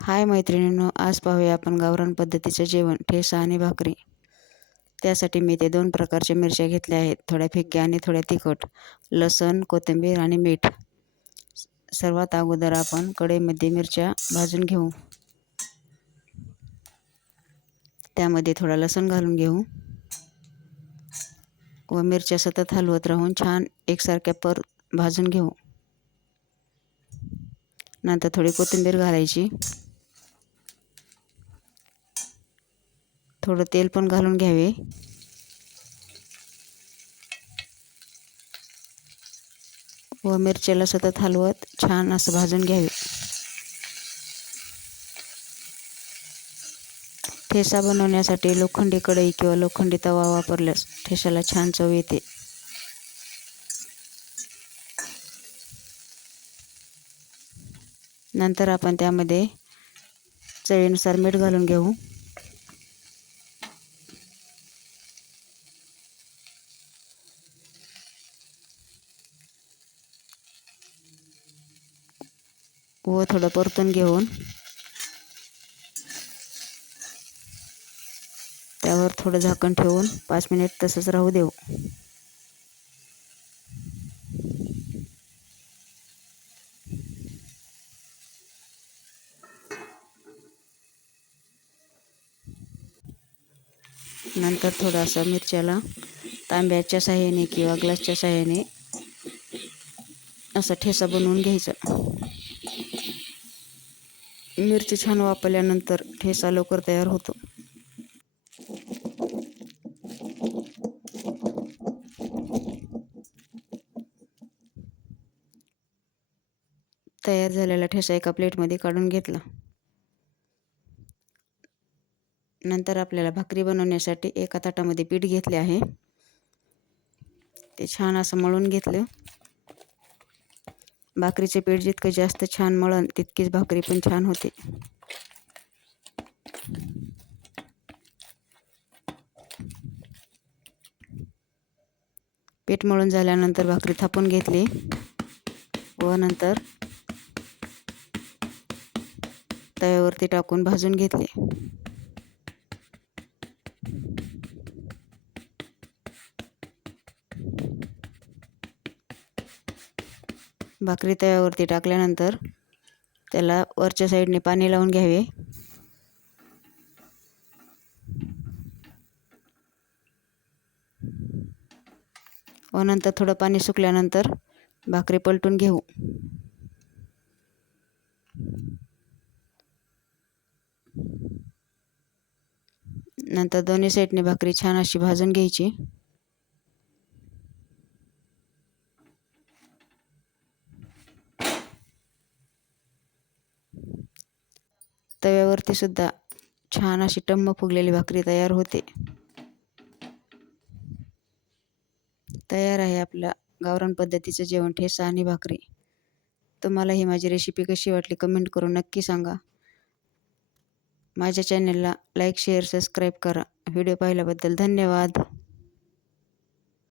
हाय मैत्रिणींनो, आज पाहूया आपण गावरान पद्धतीचं जेवण, ठेचा आणि भाकरी। त्यासाठी मी ते 2 प्रकारच्या मिरच्या घेतल्या आहेत, थोड्या फिक्या आणि थोड्या तिखट, लसूण, कोथिंबीर आणि मीठ। सर्वात अगोदर आपण कढईमध्ये मिरच्या भाजून घेऊ। त्यामध्ये थोडा लसूण घालून घेऊ व मिरच्या सतत हलवत राहून छान एकसारख्या भाजून घेऊ। नंतर थोडी कोथिंबीर घालायची, थोडं तेल पण घालून घ्यावे व मिरच्याला सतत हलवत छान असं भाजून घ्यावे। ठेचा बनवण्यासाठी लोखंडी कढई किंवा लोखंडी तवा वापरल्यास ठेचाला छान चव येते। नंतर आपण त्यामध्ये चवीनुसार मीठ घालून घेऊ। व थोडं परतून घेऊन त्यावर थोडं झाकण ठेवून 5 मिनिट तसंच राहू देऊ। नंतर थोडासा मिरच्याला तांब्याच्या साहाय्याने किंवा ग्लासच्या साहाय्याने असा ठेचा बनवून घ्यायचा। मिरची छान वापरल्यानंतर ठेचा लवकर तयार होतो। तयार झालेला ठेचा एका प्लेटमध्ये काढून घेतला। नंतर आपल्याला भाकरी बनवण्यासाठी एका ताटामध्ये पीठ घेतले आहे, ते छान असं मळून घेतलं। भाकरीचे पीठ जितकं जास्त छान मळण तितकीच भाकरी पण छान होते। पीठ मळून झाल्यानंतर भाकरी थापून घेतली व नंतर तव्यावरती टाकून भाजून घेतले। भाकरी तव्यावरती टाकल्यानंतर त्याला वरच्या साईडने पाणी लावून घ्यावे व नंतर थोडं पाणी सुकल्यानंतर भाकरी पलटून घेऊ। नंतर दोन्ही साईडने भाकरी छान अशी भाजून घ्यायची। तव्यावरती सुद्धा छान अशी टम्म फुगलेली भाकरी तयार होते। तयार आहे आपला गावरान पद्धतीचं जेवण, ठेचा आणि भाकरी। तुम्हाला ही माझी रेसिपी कशी वाटली कमेंट करून नक्की सांगा। माझ्या चॅनलला लाईक, शेअर, सबस्क्राईब करा। व्हिडिओ पाहिल्याबद्दल धन्यवाद।